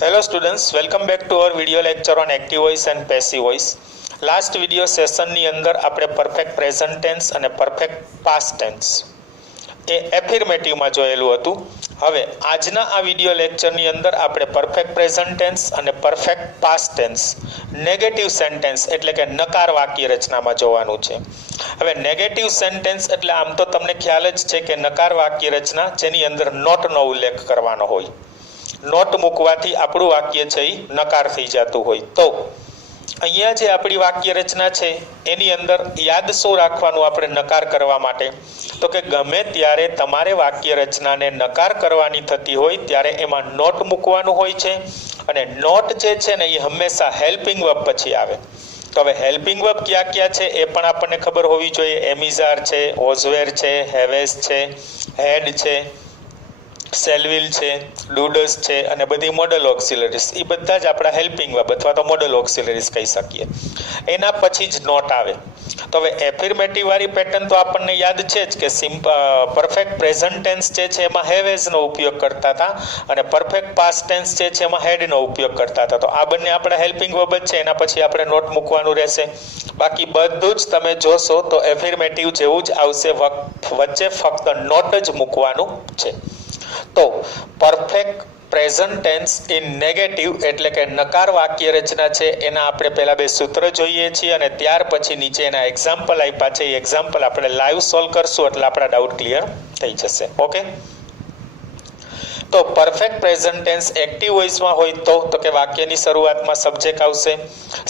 Hello students, welcome back to our video lecture on active voice and passive voice. Last video સેશનની અંદર આપણે perfect present tense અને perfect past tense એ એફર્મેટિવમાં જોયેલું હતું. હવે આજના આ વિડિયો લેક્ચરની અંદર આપણે પરફેક્ટ પ્રેઝન્ટ ટેન્સ અને perfect past tense negative sentence એટલે કે નકાર વાક્ય રચનામાં જોવાનું છે. હવે નેગેટિવ સેન્ટેન્સ એટલે આમ તો તમને ખ્યાલ જ છે કે નકાર વાક્ય રચના જેની અંદર નોટનો ઉલ્લેખ કરવાનો હોય. નોટ મૂકવાથી આપણું વાક્ય છે એ નકાર થઈ જતું હોય. તો અહીંયા જે આપણી વાક્ય રચના છે એની અંદર યાદ શું રાખવાનું આપણે નકાર કરવા માટે, તો કે ગમે ત્યારે તમારે વાક્ય રચનાને નકાર કરવાની થતી હોય ત્યારે એમાં નોટ મૂકવાનું હોય છે. અને નોટ જે છે ને એ હંમેશા હેલ્પિંગ વર્બ પછી આવે. તો હવે હેલ્પિંગ વર્બ ક્યાં ક્યાં છે એ પણ આપણને ખબર હોવી જોઈએ. એમિઝાર છે, ઓઝવેર છે, હેવેસ છે, હેડ છે, સેલવિલ છે, ડુડસ છે અને બધી મોડલ ઓક્સિલરીઝ એ બધા જ આપણા હેલ્પિંગ વર્બ અથવા તો મોડલ ઓક્સિલરીઝ કહી શકીએ. એના પછી જ નોટ આવે. તો હવે એફર્મેટિવ વાળી પેટર્ન તો આપણને યાદ છે જ કે પરફેક્ટ પ્રેઝન્ટ ટેન્સ જે છે એમાં હેવેઝનો ઉપયોગ કરતા હતા અને પરફેક્ટ પાસ્ટ ટેન્સ જે છે એમાં હેડનો ઉપયોગ કરતા હતા. તો આ બંને આપણા હેલ્પિંગ વર્બ જ છે, એના પછી આપણે નોટ મૂકવાનું રહેશે. બાકી બધું જ તમે જોશો તો એફર્મેટિવ જેવું જ આવશે, વચ્ચે ફક્ત નોટ જ મૂકવાનું છે. તો perfect present tense in negative એટલે કે નકાર વાક્ય રચના છે એના આપણે પહેલા બે સૂત્ર જોઈએ છીએ અને ત્યાર પછી નીચે એના એક્ઝામ્પલ આપ્યા છે. એ એક્ઝામ્પલ આપણે લાઈવ સોલ્વ કરશું એટલે આપણા ડાઉટ ક્લિયર થઈ જશે. ઓકે, તો પરફેક્ટ પ્રેઝન્ટ ટેન્સ એક્ટિવ વોઇસમાં હોય તો કે વાક્યની શરૂઆતમાં સબ્જેક્ટ આવશે.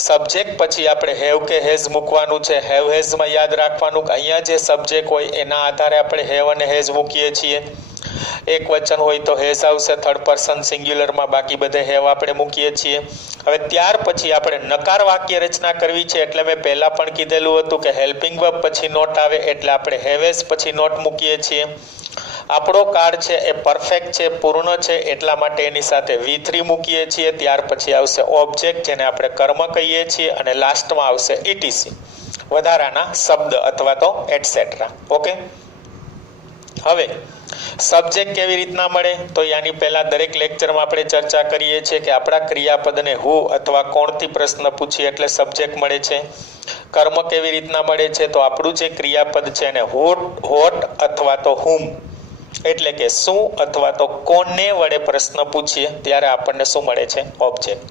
સબ્જેક્ટ પછી આપણે હેવ કે હેઝ મૂકવાનું છે. હેવ હેઝમાં યાદ રાખવાનું કે અહીંયા જે સબ્જેક્ટ હોય એના આધારે આપણે હેવ અને હેઝ મૂકીએ છીએ. એક વચન હોય તો હેઝ આવશે થર્ડ પર્સન સિંગ્યુલરમાં, બાકી બધે હેવ આપણે મૂકીએ છીએ. હવે ત્યાર પછી આપણે નકાર વાક્ય રચના કરવી છે એટલે મેં પહેલાં પણ કીધેલું હતું કે હેલ્પિંગ વર્બ પછી નોટ આવે એટલે આપણે હેવેઝ પછી નોટ મૂકીએ છીએ. આપણો કાળ છે એ પરફેક્ટ છે, પૂર્ણ છે, એટલા માટે એની સાથે V3 મૂકીએ છીએ. ત્યાર પછી આવશે ઓબ્જેક્ટ જેને આપણે કર્મ કહીએ છીએ અને લાસ્ટમાં આવશે ઇટીસી વધારાના શબ્દ અથવા તો એટસેટ્રા. ઓકે, હવે સબ્જેક્ટ કેવી રીતના મળે તો યાની પહેલા દરેક લેક્ચરમાં આપણે ચર્ચા કરીએ છીએ કે આપણા ક્રિયાપદને હુ અથવા કોણથી પ્રશ્ન પૂછીએ એટલે સબ્જેક્ટ મળે છે. કર્મ કેવી રીતના મળે છે તો આપણું જે ક્રિયાપદ છે એને હોટ અથવા તો હુમ એટલે કે શું અથવા તો કોને વડે પ્રશ્ન પૂછીએ ત્યારે આપણને શું મળે છે? ઓબ્જેક્ટ.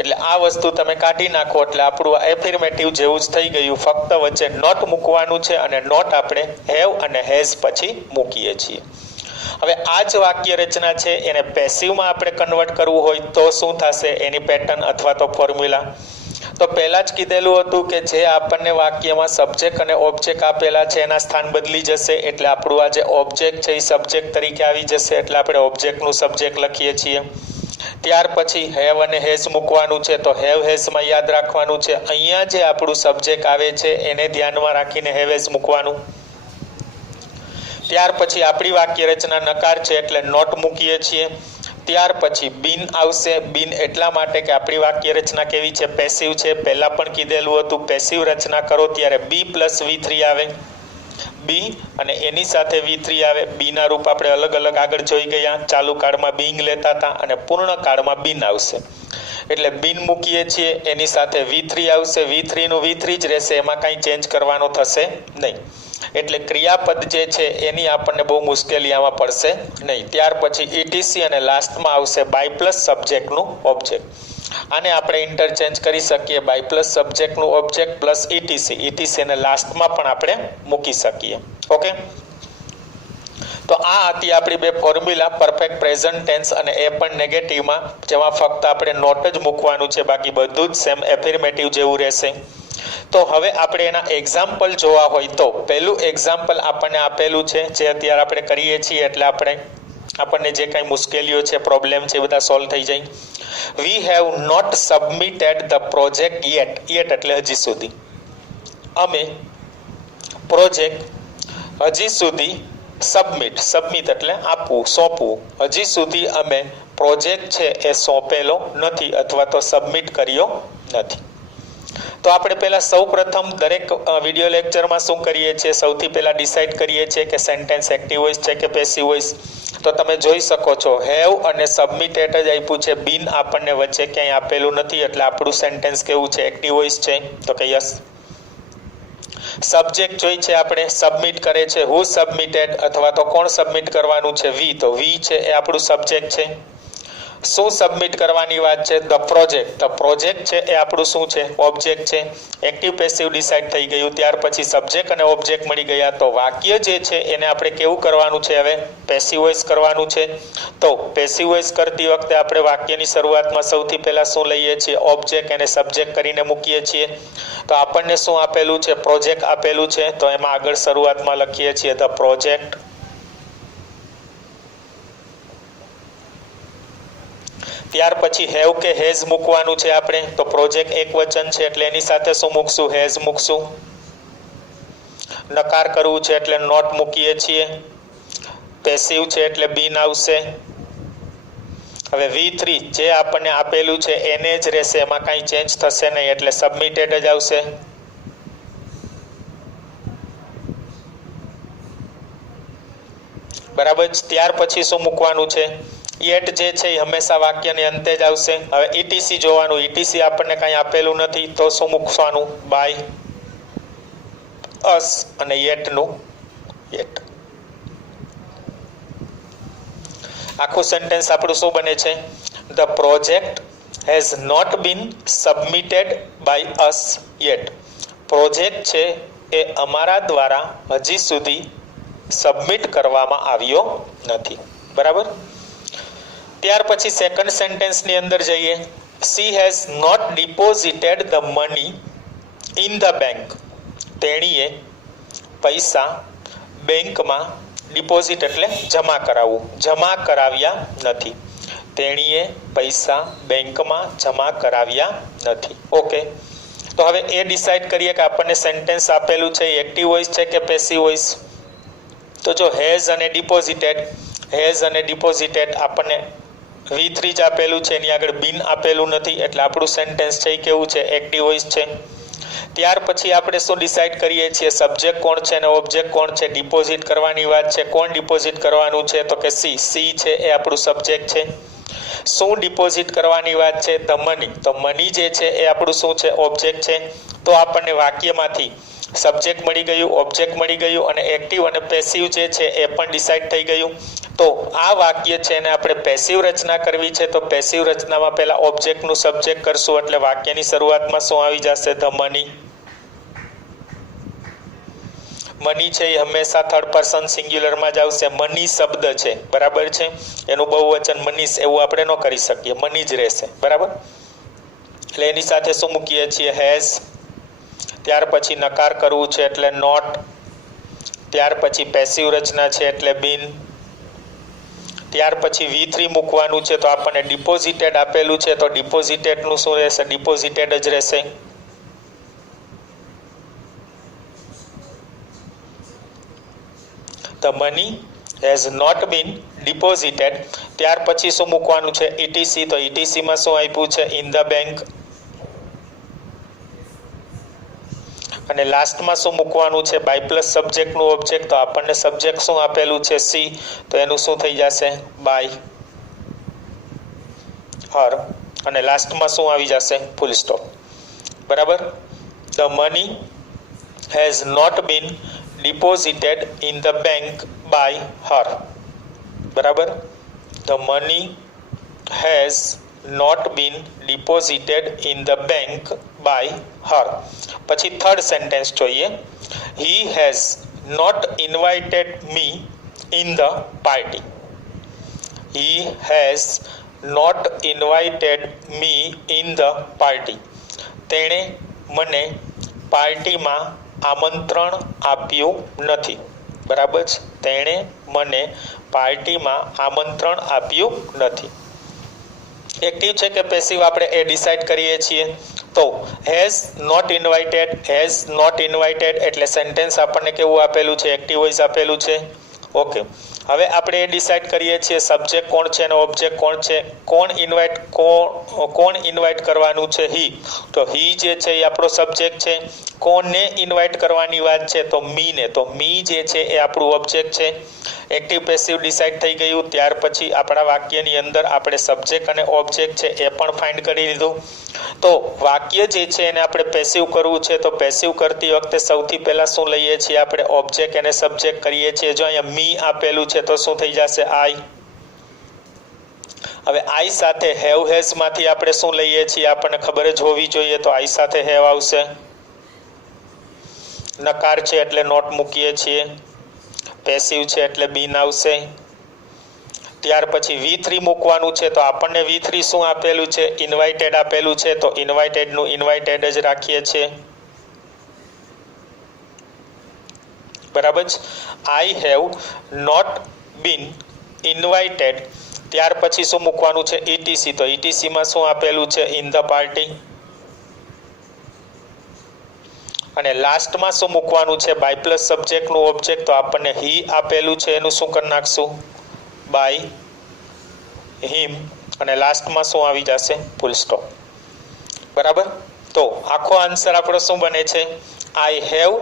એટલે આ વસ્તુ તમે કાઢી નાખો એટલે આપણું એફર્મેટિવ જેવું જ થઈ ગયું. ફક્ત વચ્ચે નોટ મૂકવાનું છે અને નોટ આપણે હેવ અને હેઝ પછી મૂકીએ છીએ. હવે આ જ વાક્ય રચના છે એને પેસિવમાં આપણે કન્વર્ટ કરવું હોય તો શું થશે એની પેટર્ન અથવા તો ફોર્મ્યુલા તો પહેલા જ કીધેલું હતું કે જે આપણને વાક્યમાં સબ્જેક્ટ અને ઓબ્જેક્ટ આપેલા છે એના સ્થાન બદલી જશે એટલે આપણું આ જે ઓબ્જેક્ટ છે એ સબ્જેક્ટ તરીકે આવી જશે એટલે આપણે ઓબ્જેક્ટનું સબ્જેક્ટ લખીએ છીએ. ત્યાર પછી હેવ અને હેઝ મૂકવાનું છે તો હેવ હેઝમાં યાદ રાખવાનું છે અહીંયા જે આપણું સબ્જેક્ટ આવે છે એને ધ્યાનમાં રાખીને હેવ હેઝ મૂકવાનું. ત્યાર પછી આપણી વાક્ય રચના નકાર છે એટલે નોટ મૂકીએ છીએ. ત્યાર પછી બિન આવશે. બિન એટલા માટે કે આપણી વાક્ય રચના કેવી છે? પેસિવ છે. પહેલાં પણ કીધેલું હતું પેસિવ રચના કરો ત્યારે B + V3 આવે. બી અને એની સાથે V3 આવે. બીના રૂપ આપણે અલગ અલગ આગળ જોઈ ગયા. ચાલુ કાળમાં બિંગ લેતા હતા અને પૂર્ણ કાળમાં બિન આવશે એટલે બિન મૂકીએ છીએ. એની સાથે V3 આવશે. V3 નું V3 જ રહેશે, એમાં કાંઈ ચેન્જ કરવાનો થશે નહીં એટલે ક્રિયાપદ જે છે એની આપણને બહુ મુશ્કેલી આમાં પડશે નહીં. ત્યાર પછી ઇટીસી અને લાસ્ટમાં આવશે બાય પ્લસ સબ્જેક્ટનું ઓબ્જેક્ટ. આને આપણે ઇન્ટરચેન્જ કરી શકીએ બાય પ્લસ સબ્જેક્ટનું ઓબ્જેક્ટ પ્લસ ઇટીસી. ઇટીસીને લાસ્ટમાં પણ આપણે મૂકી શકીએ. ઓકે, તો આ હતી આપણી બે ફોર્મ્યુલા પરફેક્ટ પ્રેઝન્ટ ટેન્સ અને એ પણ નેગેટિવમાં, જેમાં ફક્ત આપણે નોટ જ મૂકવાનું છે, બાકી બધું જ સેમ એફર્મેટિવ જેવું રહેશે. તો હવે આપણે એના એક્ઝામ્પલ જોવા હોય તો પહેલું એક્ઝામ્પલ આપણને આપેલું છે જે અત્યારે આપણે કરીએ છીએ એટલે આપણને જે કાંઈ મુશ્કેલીઓ છે, પ્રોબ્લેમ છે, એ બધા સોલ્વ થઈ જાય. We have not submitted the project yet. Yet એટલે હજી સુધી. અમે પ્રોજેક્ટ હજી સુધી સબમિટ એટલે આપવું, સોંપવું. હજી સુધી અમે પ્રોજેક્ટ છે એ સોંપેલો નથી અથવા તો સબમિટ કર્યો નથી. તો આપણે પહેલા સૌપ્રથમ દરેક વિડિયો લેક્ચરમાં શું કરીએ છીએ, સૌથી પહેલા ડિસાઇડ કરીએ છીએ કે સેન્ટેન્સ એક્ટિવ વોઇસ છે કે પેસિવ વોઇસ. તો તમે જોઈ શકો છો હેવ અને સબમિટેડ જ આપ્યું છે, બિન આપણને વચ્ચે ક્યાંય આપેલું નથી, એટલે આપણું સેન્ટેન્સ કેવું છે, એક્ટિવ વોઇસ છે. તો કે યસ. સબ્જેક્ટ જોઈ છે આપણે, સબમિટ કરે છે હુ સબમિટેડ, અથવા તો કોણ સબમિટ કરવાનું છે, વી. તો વી છે એ આપણું સબ્જેક્ટ છે. શું સબમિટ કરવાની વાત છે, ધ પ્રોજેક્ટ. ધ પ્રોજેક્ટ છે એ આપણું શું છે, ઓબ્જેક્ટ છે. એક્ટિવ પેસિવ ડિસાઇડ થઈ ગયું. ત્યાર પછી સબ્જેક્ટ અને ઓબ્જેક્ટ મળી ગયા. તો વાક્ય જે છે એને આપણે કેવું કરવાનું છે, હવે પેસિવ વોઇસ કરવાનું છે. તો પેસિવ વોઇસ કરતી વખતે આપણે વાક્યની શરૂઆતમાં સૌથી પહેલા શું લઈએ છીએ, ઓબ્જેક્ટ અને સબ્જેક્ટ કરીને મૂકીએ છીએ. તો આપણને શું આપેલું છે, પ્રોજેક્ટ આપેલું છે. તો એમાં આગળ શરૂઆતમાં લખીએ છીએ ધ પ્રોજેક્ટ. ત્યાર પછી હેવ કે હેઝ મૂકવાનું છે આપણે. તો પ્રોજેક્ટ એક વચન છે એટલે એની સાથે શું મૂકશું, હેઝ મૂકશું. નકાર કરવું છે એટલે નોટ મૂકીએ છીએ. પેસિવ છે એટલે બીન આવશે. હવે V3 જે આપણને આપેલું છે એને જ રહેશે, એમાં કાંઈ ચેન્જ થશે નહીં, એટલે સબમિટેડ જ આવશે. બરાબર. ત્યાર પછી શું મૂકવાનું છે, યેટ જે છે એ હંમેશા વાક્યની અંતે જ આવશે. હવે ETC જોવાનું, ETC આપણને કાંઈ આપેલું નથી, તો શું મૂકવાનું, બાય અસ અને યેટનું યેટ. આખું સેન્ટેન્સ આપણું શું બને છે, the project has not been submitted by us yet. Project છે એ અમારા દ્વારા હજી સુધી સબમિટ કરવામાં આવ્યો નથી. બરાબર. ત્યાર પછી સેકન્ડ સેન્ટેન્સની અંદર જઈએ. She has not deposited the money in the bank. તેણીએ પૈસા બેંકમાં, ડિપોઝિટ એટલે જમા કરાવવું, જમા કરાવ્યા નથી. તેણીએ પૈસા બેંકમાં જમા કરાવ્યા નથી. ઓકે. તો હવે એ ડિસાઇડ કરીએ કે આપણને સેન્ટેન્સ આપેલું છે એ એક્ટિવ વોઇસ છે કે પેસિવ વોઇસ. તો જો હેઝ અને ડિપોઝિટેડ, હેઝ અને ડિપોઝિટેડ આપણને V3 જ આપેલું છે, એની આગળ બિન આપેલું નથી, એટલે આપણું સેન્ટેન્સ છે એ કેવું છે, એક્ટિવ વોઇસ છે. ત્યાર પછી આપણે શું ડિસાઇડ કરીએ છીએ, સબ્જેક્ટ કોણ છે અને ઓબ્જેક્ટ કોણ છે. ડિપોઝિટ કરવાની વાત છે, કોણ ડિપોઝિટ કરવાનું છે, તો કે સી. સી છે એ આપણું સબ્જેક્ટ છે. શું ડિપોઝિટ કરવાની વાત છે, ધ મની. તો મની જે છે એ આપણું શું છે, ઓબ્જેક્ટ છે. તો આપણને વાક્યમાંથી સબ્જેક્ટ મળી ગયું, ઓબ્જેક્ટ મળી ગયું, અને એક્ટિવ અને પેસિવ જે છે એ પણ ડિસાઇડ થઈ ગયું. તો આ વાક્ય છે એને આપણે પેસિવ રચના કરવી છે. તો પેસિવ રચનામાં પહેલા ઓબ્જેક્ટનું સબ્જેક્ટ કરશું, એટલે વાક્યની શરૂઆતમાં શું આવી જશે, ધ મની. મની છે એ હંમેશા થર્ડ પર્સન સિંગ્યુલરમાં જ આવશે. મની શબ્દ છે, બરાબર છે, એનું બહુવચન મનીષ એવું આપણે ન કરી શકીએ, મની જ રહેશે. બરાબર. એટલે એની સાથે શું મૂકીએ છીએ, હેઝ. ત્યાર પછી નકાર કરવું છે એટલે નોટ. ત્યાર પછી પેસિવ રચના છે એટલે બિન. ત્યાર પછી V3 મૂકવાનું છે. તો આપણને ડિપોઝિટેડ આપેલું છે, તો ડિપોઝિટેડનું શું રહેશે, ડિપોઝિટેડ જ રહેશે. The money has not been deposited. ત્યાર પછી શું મૂકવાનું છે, ETC. તો ETC માં શું આપ્યું છે, ઇન ધ બેંક. અને લાસ્ટમાં શું મૂકવાનું છે, બાય પ્લસ સબ્જેક્ટનું ઓબ્જેક્ટ. તો આપણને સબ્જેક્ટ શું આપેલું છે, સી. તો એનું શું થઈ જશે, બાય હર. અને લાસ્ટમાં શું આવી જશે, ફૂલ સ્ટોપ. બરાબર. The money has not been deposited in the bank by her. બરાબર. The money has not been deposited in the bank by her. પછી થર્ડ સેન્ટેન્સ જોઈએ. He has not invited me in the party. He has not invited me in the party. તેણે મને પાર્ટીમાં આમંત્રણ આપ્યું નથી. બરાબર છે, તેણે મને પાર્ટીમાં આમંત્રણ આપ્યું નથી. એક્ટિવ છે કે પેસિવ આપણે એ ડિસાઇડ કરીએ છીએ. તો has not invited, has not invited એટલે સેન્ટેન્સ આપણને કેવું આપેલું છે, એક્ટિવ વોઇસ આપેલું છે. ઓકે. હવે આપણે એ ડિસાઇડ કરીએ છીએ સબ્જેક્ટ કોણ છે અને ઓબ્જેક્ટ કોણ છે. કોણ ઇન્વાઇટ કરવાનું છે? હી. તો હી જે છે એ આપણો સબ્જેક્ટ છે. કોને ઇન્વાઇટ કરવાની વાત છે? તો મીને. તો મી જે છે એ આપણું ઓબ્જેક્ટ છે. એક્ટિવ પેસિવ ડિસાઇડ થઈ ગયું. ત્યાર પછી આપણા વાક્યની અંદર આપણે સબ્જેક્ટ અને ઓબ્જેક્ટ છે એ પણ ફાઇન્ડ કરી લીધું. તો વાક્ય જે છે એને આપણે પેસિવ કરવું છે. તો પેસિવ કરતી વખતે સૌથી પહેલાં શું લઈએ છીએ આપણે? ઓબ્જેક્ટ અને સબ્જેક્ટ કરીએ છીએ. જો અહીંયા મી આપેલું છે તો શું થઈ જશે? આઈ. હવે આઈ સાથે હેવ હેઝમાંથી આપણે શું લઈએ છીએ? આપણને ખબર જ હોવી જોઈએ. તો આઈ સાથે હેવ આવશે. નકાર છે એટલે નોટ મૂકીએ છીએ. પેસિવ છે એટલે બીન આવશે. ત્યાર પછી V3 મૂકવાનું છે. તો આપણને V3 શું આપેલું છે? ઇન્વાઇટેડ આપેલું છે. તો ઇન્વાઇટેડનું ઇન્વાઇટેડ જ રાખીએ છીએ. બરાબર જ. I have not been invited. ત્યાર પછી શું મૂકવાનું છે? ETC. તો ETCમાં શું આપેલું છે? In the party. અને લાસ્ટમાં શું મૂકવાનું છે? બાય પ્લસ સબ્જેક્ટનું ઓબ્જેક્ટ. તો આપણને હી આપેલું છે એનું શું કરી નાખશું? By him. અને લાસ્ટમાં શું આવી જશે? Full stop. બરાબર. તો આખો આન્સર આપણો શું બને છે? I have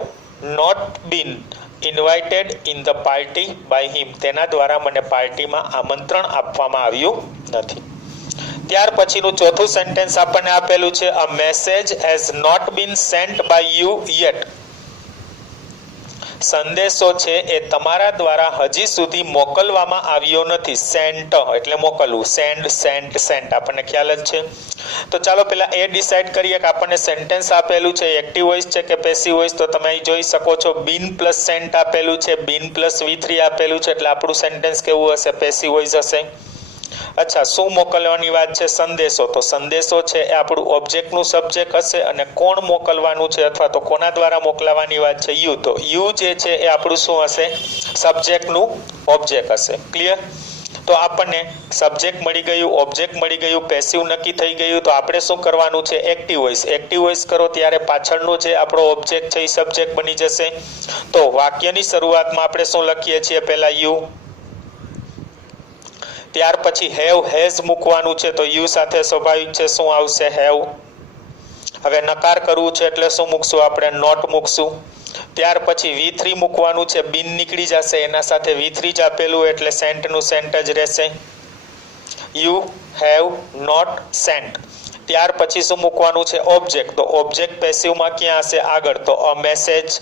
not been invited in the party by him. તેના દ્વારા મને પાર્ટીમાં આમંત્રણ આપવામાં આવ્યું નથી. ત્યાર પછીનું ચોથું સેન્ટેન્સ આપણને આપેલું છે a message has not been sent by you yet. સંદેશો છે એ તમારા દ્વારા હજી સુધી મોકલવામાં આવ્યો નથી. સેન્ટ એટલે મોકલવું. સેન્ટ આપણને ખ્યાલ જ છે. તો ચાલો પહેલા એ ડિસાઇડ કરીએ કે આપણને સેન્ટેન્સ આપેલું છે એક્ટિવ વોઇસ છે કે પેસિવ વોઇસ. તો તમે જોઈ શકો છો બીન પ્લસ સેન્ટ આપેલું છે, બીન પ્લસ V3 આપેલું છે, એટલે આપણું સેન્ટેન્સ કેવું હશે? પેસિવ વોઇસ હશે. અચ્છા, શું મોકલવાની વાત છે? સંદેશો. તો સંદેશો છે એ આપણું ઓબ્જેક્ટનું સબ્જેક્ટ હશે અને કોણ મોકલવાનું છે અથવા તો કોના દ્વારા મોકલાવાની વાત છે? યુ. તો યુ જે છે એ આપણું શું હશે? સબ્જેક્ટનું ઓબ્જેક્ટ હશે. ક્લિયર? તો આપણને સબ્જેક્ટ મળી ગયું, ઓબ્જેક્ટ મળી ગયું, પેસિવ નક્કી થઈ ગયું. તો આપણે શું કરવાનું છે? Active voice. એક્ટિવ વોઇસ કરો ત્યારે પાછળનો જે આપણો ઓબ્જેક્ટ છે એ સબ્જેક્ટ બની જશે. તો વાક્યની શરૂઆતમાં આપણે શું લખીએ છીએ? પહેલા યુ. ત્યાર પછી હેવ હેઝ મૂકવાનું છે. તો યુ સાથે સ્વાભાવિક છે શું આવશે? હેવ. હવે નકાર કરવું છે એટલે શું મૂકશું આપણે? નોટ મૂકશું. ત્યાર પછી V3 મૂકવાનું છે. બીન નીકળી જશે, એના સાથે V3 જ આપેલું એટલે સેન્ટનું સેન્ટ જ રહેશે. You have not sent. ત્યાર પછી શું મૂકવાનું છે? ઓબ્જેક્ટ. તો ઓબ્જેક્ટ પેસિવમાં ક્યાં હશે? આગળ. તો અ મેસેજ.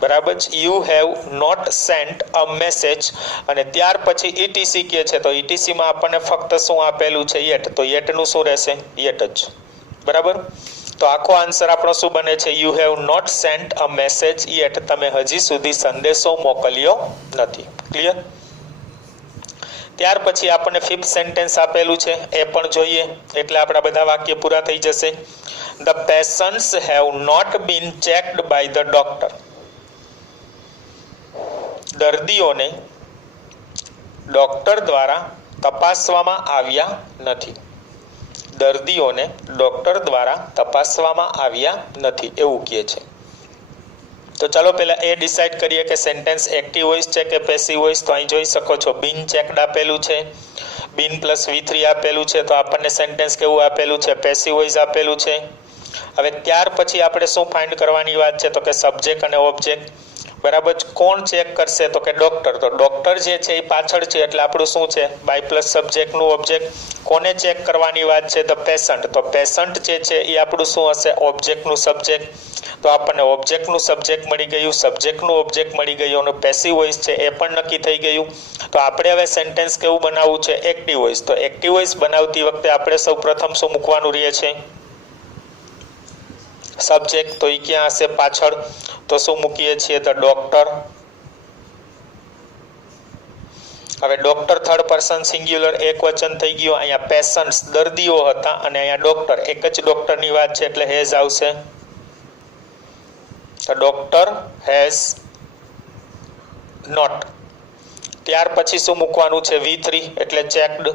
બરાબર જ. You have not sent a message. અને ત્યાર પછી ETC કે છે. તો ETCમાં આપણને ફક્ત શું આપેલું છે? યેટ. તો યેટનું શું રહેશે? યેટ જ. બરાબર. તો આખો આન્સર આપણો શું બને છે? You have not sent a message yet. તમે હજી સુધી સંદેશો મોકલ્યો નથી. ક્લિયર? ત્યાર પછી આપણને ફિફ્થ સેન્ટેન્સ આપેલું છે એ પણ જોઈએ એટલે આપણા બધા વાક્ય પૂરા થઈ જશે. The patients have not been checked by the doctor. દર્દીઓને ડોક્ટર દ્વારા તપાસવામાં આવ્યા નથી. દર્દીઓને ડોક્ટર દ્વારા તપાસવામાં આવ્યા નથી એવું કહે છે. તો ચાલો પહેલા એ ડિસાઇડ કરીએ કે સેન્ટેન્સ એક્ટિવ વોઇસ છે કે પેસિવ વોઇસ. તો અહીં જોઈ શકો છો બીન ચેકડ આપેલું છે, બીન પ્લસ V3 આપેલું છે. તો આપણને સેન્ટેન્સ કેવું આપેલું છે? પેસિવ વોઇસ આપેલું છે. હવે ત્યાર પછી આપણે શું ફાઇન્ડ કરવાની વાત છે? તો કે સબ્જેક્ટ અને ઓબ્જેક્ટ. બરાબર. કોણ ચેક કરશે? તો કે ડોક્ટર. તો ડોક્ટર જે છે એ પાછળ છે એટલે આપણું શું છે? બાય પ્લસ સબ્જેક્ટનું ઓબ્જેક્ટ. કોને ચેક કરવાની વાત છે? The patient. તો પેશન્ટ જે છે એ આપણું શું હશે? ઓબ્જેક્ટનું સબ્જેક્ટ. તો આપણને ઓબ્જેક્ટનું સબ્જેક્ટ મળી ગયું, સબ્જેક્ટનું ઓબ્જેક્ટ મળી ગયું અને પેસિવ વોઇસ છે એ પણ નક્કી થઈ ગયું. તો આપણે હવે સેન્ટેન્સ કેવું બનાવવું છે? Active voice. તો એક્ટિવ વોઇસ બનાવતી વખતે આપણે સૌ પ્રથમ શું મૂકવાનું રહે છે? સબ્જેક્ટ. તો એ ક્યાં હશે? પાછળ. તો શું મૂકીએ છીએ? The doctor. હવે ડોક્ટર થર્ડ પર્સન સિંગ્યુલર એક વચન થઈ ગયું. અહીંયા પેશન્ટ્સ દર્દીઓ હતા અને અહીંયા ડોક્ટર એક જ ડોક્ટરની વાત છે એટલે હેઝ આવશે. Doctor has not. ત્યાર પછી શું મૂકવાનું છે? V3 એટલે ચેકડ.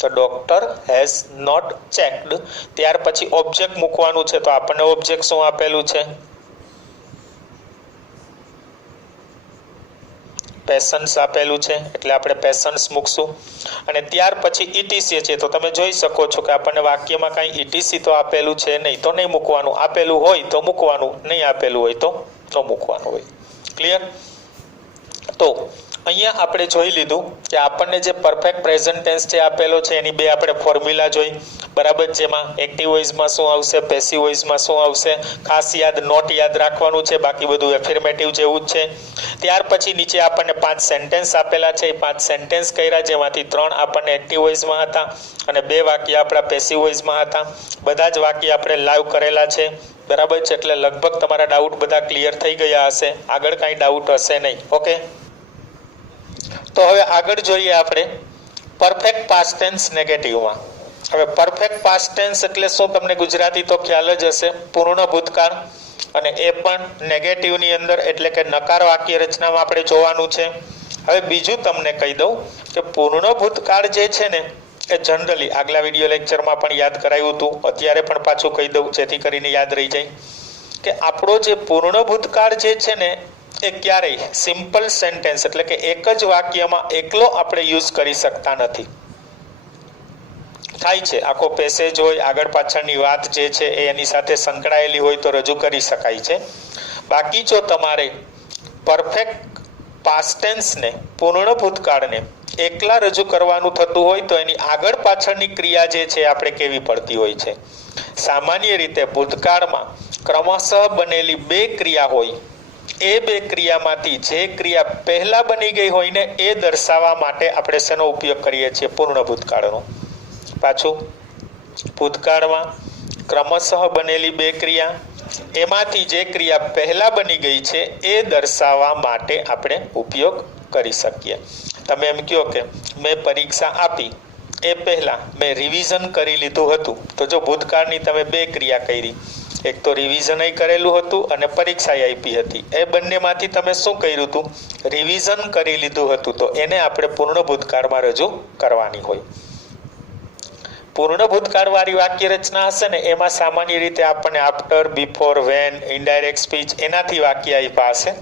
તો ડોક્ટર હેઝ નોટ ચેકડ. ત્યાર પછી ઓબ્જેક્ટ મૂકવાનું છે, તો આપણને ઓબ્જેક્ટ શું આપેલું છે? પેશન્સ આપેલું છે, એટલે આપણે પેશન્સ મૂકશું. અને ત્યાર પછી ઇટીસી છે, તો તમે જોઈ શકો છો કે આપણને વાક્યમાં કાંઈ ઇટીસી તો આપેલું છે નહીં, તો નહીં મૂકવાનું. આપેલું હોય તો મૂકવાનું, નહીં આપેલું હોય તો મૂકવાનું હોય. ક્લિયર? તો અહીંયા આપણે જોઈ લીધું કે આપણને જે પરફેક્ટ પ્રેઝન્ટ ટેન્સ જે આપેલો છે એની બે આપણે ફોર્મ્યુલા જોઈ, બરાબર. જેમાં એક્ટિવ વોઇસમાં શું આવશે, પેસિવ વોઇસમાં શું આવશે, ખાસ નોટ યાદ રાખવાનું છે, બાકી બધું એફર્મેટિવ જેવું જ છે. ત્યાર પછી નીચે આપણને 5 સેન્ટેન્સ આપેલા છે, એ 5 સેન્ટેન્સ કર્યા, જેમાંથી 3 આપણને એક્ટિવ વોઇસમાં હતા અને 2 વાક્ય આપણા પેસિવ વોઇસમાં હતા. બધા જ વાક્ય આપણે લાઈવ કરેલા છે, બરાબર છે. એટલે લગભગ તમારા ડાઉટ બધા ક્લિયર થઈ ગયા હશે, આગળ કાંઈ ડાઉટ હશે નહીં. ઓકે, તો હવે આગળ જોઈએ આપણે પરફેક્ટ પાસ્ટ ટેન્સ નેગેટિવમાં. હવે પરફેક્ટ પાસ્ટ ટેન્સ એટલે શું, તમને ગુજરાતી તો ખ્યાલ જ હશે, પૂર્ણ ભૂતકાળ, અને એ પણ નેગેટિવની અંદર, એટલે કે નકાર વાક્ય રચનામાં આપણે જોવાનું છે. હવે બીજું તમને કહી દઉં કે પૂર્ણ ભૂતકાળ જે છે ને એ જનરલી આગલા વિડીયો લેક્ચરમાં પણ યાદ કરાવ્યું હતું, અત્યારે પણ પાછું કહી દઉં જેથી કરીને યાદ રહી જાય કે આપણો જે પૂર્ણ ભૂતકાળ જે છે ને એ ક્યારેય સિમ્પલ સેન્ટેન્સ એટલે કે એક જ વાક્યમાં એકલો આપણે યુઝ કરી શકતા નથી. થાય છે આખો પેસેજ હોય, આગળ પાછળની વાત જે છે એ એની સાથે સંકળાયેલી હોય તો રજૂ કરી શકાય છે. બાકી જો તમારે પરફેક્ટ પાસ્ટ ટેન્સને, પૂર્ણ ભૂતકાળને એકલા રજૂ કરવાનું થતું હોય તો એની આગળ પાછળની ક્રિયા જે છે આપણે કેવી પડતી હોય છે. સામાન્ય રીતે ભૂતકાળમાં ક્રમશઃ બનેલી 2 ક્રિયા હોય, એ 2 ક્રિયામાંથી જે ક્રિયા પહેલા બની ગઈ હોય ને એ દર્શાવવા માટે આપણે શેનો ઉપયોગ કરીએ છીએ? પૂર્ણ ભૂતકાળનો. પાછું, ભૂતકાળમાં ક્રમશઃ બનેલી 2 ક્રિયા, એમાંથી જે ક્રિયા પહેલા બની ગઈ છે એ દર્શાવવા માટે આપણે ઉપયોગ કરી શકીએ. તમે એમ કહો કે મેં પરીક્ષા આપી એ પહેલા મેં રિવિઝન કરી લીધું હતું, તો જો ભૂતકાળની તમે 2 ક્રિયા કરી, એક તો રિવિઝન કરેલું હતું અને પરીક્ષા આપી હતી, એ બંનેમાંથી તમે શું કર્યું હતું? રિવિઝન કરી લીધું હતું, તો એને આપણે પૂર્ણ ભૂતકાળમાં રજૂ કરવાની હોય. પૂર્ણ ભૂતકાળ વાળી વાક્ય રચના હશે ને એમાં સામાન્ય રીતે આપણને after, before, when, indirect speech એનાથી વાક્ય આપ્યા હશે.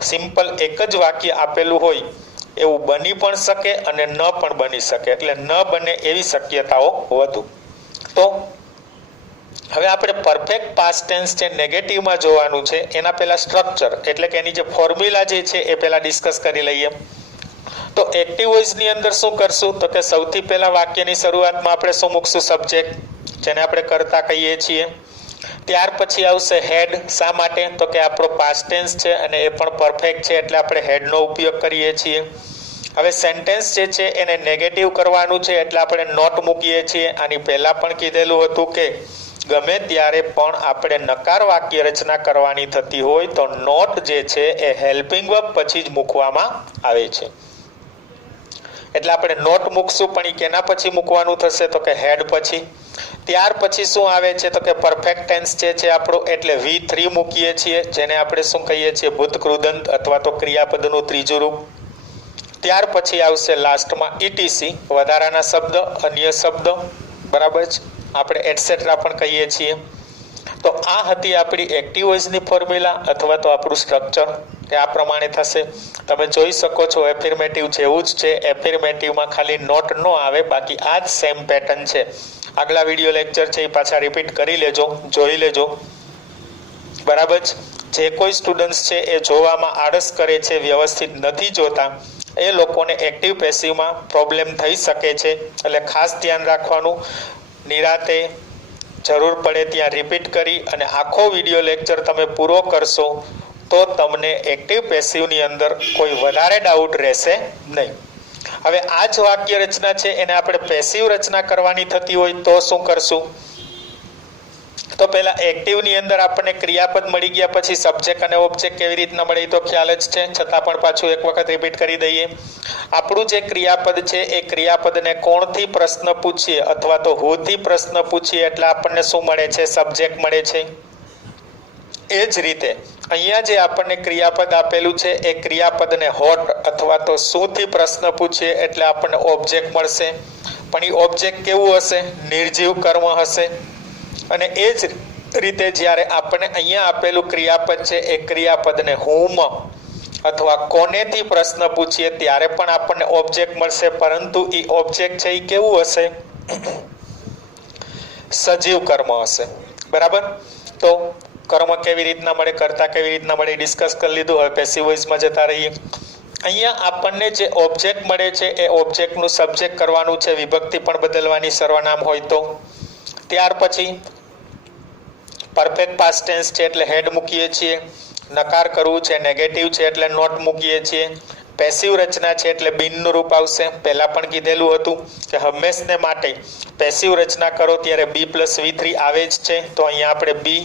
સિમ્પલ એક જ વાક્ય આપેલું હોય એવું બની પણ શકે અને ન પણ બની શકે, એટલે ન બને એવી શક્યતાઓ વધુ. તો હવે આપણે પરફેક્ટ પાસ્ટ ટેન્સ જે નેગેટિવમાં જોવાનું છે એના પહેલા સ્ટ્રક્ચર એટલે કે એની જે ફોર્મ્યુલા જે છે એ પહેલા ડિસ્કસ કરી લઈએ. તો એક્ટિવ વોઇસની અંદર શું કરશું? તો કે સૌથી પહેલા વાક્યની શરૂઆતમાં આપણે શું મૂકશું? સબ્જેક્ટ, જેને આપણે કર્તા કહીએ છીએ. ત્યાર પછી આવશે હેડ. શા માટે? તો કે આપણો પાસ્ટ ટેન્સ છે અને એ પણ પરફેક્ટ છે એટલે આપણે હેડનો ઉપયોગ કરીએ છીએ. હવે સેન્ટેન્સ જે છે એને નેગેટિવ કરવાનું છે એટલે આપણે નોટ મૂકીએ છીએ. આની પહેલા પણ કીધેલું હતું કે ગમે ત્યારે પણ આપણે નકાર વાક્ય રચના કરવાની થતી હોય તો નોટ જે છે એ હેલ્પિંગ વર્બ પછી જ મૂકવામાં આવે છે. એટલે આપણે નોટ મૂકશું, પણ એ કેના પછી મૂકવાનું થશે? તો કે હેડ પછી. ત્યાર પછી શું આવે છે? તો કે પરફેક્ટ ટેન્સ જે છે આપણો, એટલે V3 મૂકીએ છીએ, જેને આપણે શું કહીએ છીએ? ભૂતકૃદંત અથવા તો ક્રિયાપદનું ત્રીજું રૂપ. ત્યાર પછી આવશે લાસ્ટમાં ETC, વધારાના શબ્દ, અન્ય શબ્દ, બરાબર છે, આપણે એટસેટ્રા પણ કહીએ છીએ. તો આ હતી આપણી એક્ટિવ વોઇસની ફોર્મ્યુલા અથવા તો આપણું સ્ટ્રક્ચર, કે આ પ્રમાણે થશે. તમે જોઈ શકો છો એફર્મેટિવ જેવું જ છે. એફર્મેટિવમાં ખાલી નોટ ન આવે, બાકી આ જ સેમ પેટર્ન છે. આગલા વિડીયો લેક્ચર છે એ પાછા રિપીટ કરી લેજો, જોઈ લેજો, બરાબર છે. જે કોઈ સ્ટુડન્ટ્સ છે એ જોવામાં આળસ કરે છે, વ્યવસ્થિત નથી જોતા, એ લોકોને એક્ટિવ પેસિવમાં પ્રોબ્લેમ થઈ શકે છે. એટલે ખાસ ધ્યાન રાખવાનું. નિરાતે જરૂર પડે ત્યાં રિપીટ કરી અને આખો વિડીયો લેક્ચર તમે પૂરો કરશો તો તમને એક્ટિવ પેસિવની અંદર કોઈ વધારે ડાઉટ રહેશે નહીં. હવે આ જ વાક્ય રચના છે એને આપણે પેસિવ રચના કરવાની થતી હોય તો શું કરશું? તો પહેલા એક્ટિવની અંદર આપણને ક્રિયાપદ મળી ગયા, પછી સબ્જેક્ટ અને ઓબ્જેક્ટ કેવી રીતના મળે તો ખ્યાલ જ છે, છતાં પણ પાછું એક વખત રિપીટ કરી દઈએ. આપણું જે ક્રિયાપદ છે એ ક્રિયાપદને કોણથી પ્રશ્ન પૂછીએ અથવા તો હુથી પ્રશ્ન પૂછીએ એટલે આપણને શું મળે છે? સબ્જેક્ટ મળે છે. એ જ રીતે અહીંયા જે આપણને ક્રિયાપદ આપેલું છે એ ક્રિયાપદને હોટ અથવા તો શુંથી પ્રશ્ન પૂછીએ એટલે આપણને ઓબ્જેક્ટ મળશે, પણ એ ઓબ્જેક્ટ કેવું હશે? નિર્જીવ કર્મ હશે. અને એ જ રીતે જ્યારે આપણને અહીંયા આપેલું ક્રિયાપદ છે એ ક્રિયાપદને હુમ અથવા કોનેથી પ્રશ્ન પૂછીએ ત્યારે પણ આપણને ઓબ્જેક્ટ મળશે, પરંતુ એ ઓબ્જેક્ટ છે એ કેવું હશે? સજીવ કર્મ હશે. બરાબર? તો કર્મ કેવી રીતના મળે, કર્તા કેવી રીતના મળે ડિસ્કસ કરી લીધું. હવે પેસિવ વોઇસમાં જતા રહીએ. અહીંયા આપણને જે ઓબ્જેક્ટ મળે છે એ ઓબ્જેક્ટનું સબ્જેક્ટ કરવાનું છે, વિભક્તિ પણ બદલવાની સર્વનામ હોય તો. ત્યાર પછી પરફેક્ટ પાસ્ટ ટેન્સ છે એટલે હેડ મૂકીએ છીએ, નકાર કરવું છે નેગેટિવ છે એટલે નોટ મૂકીએ છીએ, પેસિવ રચના છે એટલે બિનનું રૂપ આવશે. પહેલા પણ કીધેલું હતું કે હંમેશને માટે પેસિવ રચના કરો ત્યારે B+V3 આવે જ છે. તો અહીંયા આપણે બી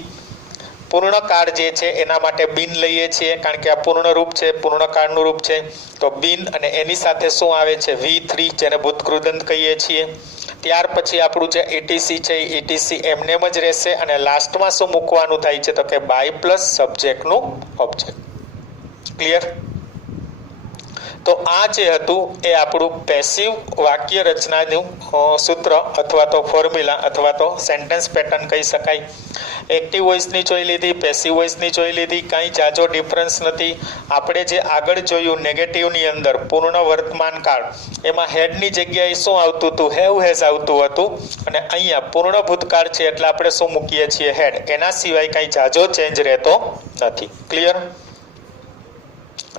પૂર્ણકાળ જે છે એના માટે બિન લઈએ છીએ, કારણ કે આ પૂર્ણ રૂપ છે, પૂર્ણકાળનું રૂપ છે. તો બિન અને એની સાથે શું આવે છે? V3, જેને ભૂતકૃદંત કહીએ છીએ. ત્યાર પછી આપણું જે ETC છે એ ETC એમનેમ જ રહેશે અને લાસ્ટમાં શું મૂકવાનું થાય છે? તો કે બાય પ્લસ સબ્જેક્ટનું ઓબ્જેક્ટ. ક્લિયર? તો આ જે હતું એ આપણું પેસિવ વાક્ય રચનાનું સૂત્ર અથવા તો ફોર્મ્યુલા અથવા તો સેન્ટેન્સ પેટર્ન કહી શકાય. એક્ટિવ વોઇસની જોઈ લીધી, પેસિવ વોઇસની જોઈ લીધી, કાંઈ જાજો ડિફરન્સ નથી. આપણે જે આગળ જોયું નેગેટિવની અંદર પૂર્ણ વર્તમાન કાળ, એમાં હેડની જગ્યાએ શું આવતું હતું? હેવ હેઝ આવતું હતું. અને અહીંયા પૂર્ણ ભૂતકાળ છે એટલે આપણે શું મૂકીએ છીએ? હેડ. એના સિવાય કાંઈ જાજો ચેન્જ રહેતો નથી. ક્લિયર?